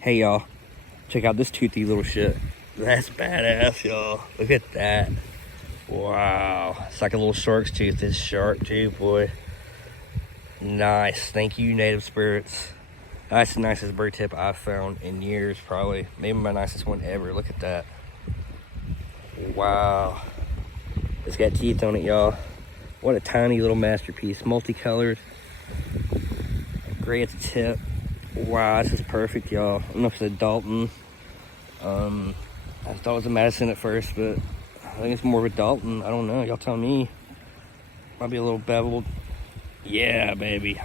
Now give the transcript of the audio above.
Hey y'all, check out this toothy little shit. That's badass, y'all. Look at that. Wow, it's like a little shark's tooth. This shark tooth, boy. Nice. Thank you, Native Spirits. That's the nicest bird tip I've found in years, probably. Maybe my nicest one ever. Look at that. Wow. It's got teeth on it, y'all. What a tiny little masterpiece. Multicolored. Gray at the tip. Wow, this is perfect, y'all. I don't know if it's a Dalton. I thought it was a Madison at first, but I think it's more of a Dalton. I don't know. Y'all tell me. Might be a little beveled. Yeah, baby.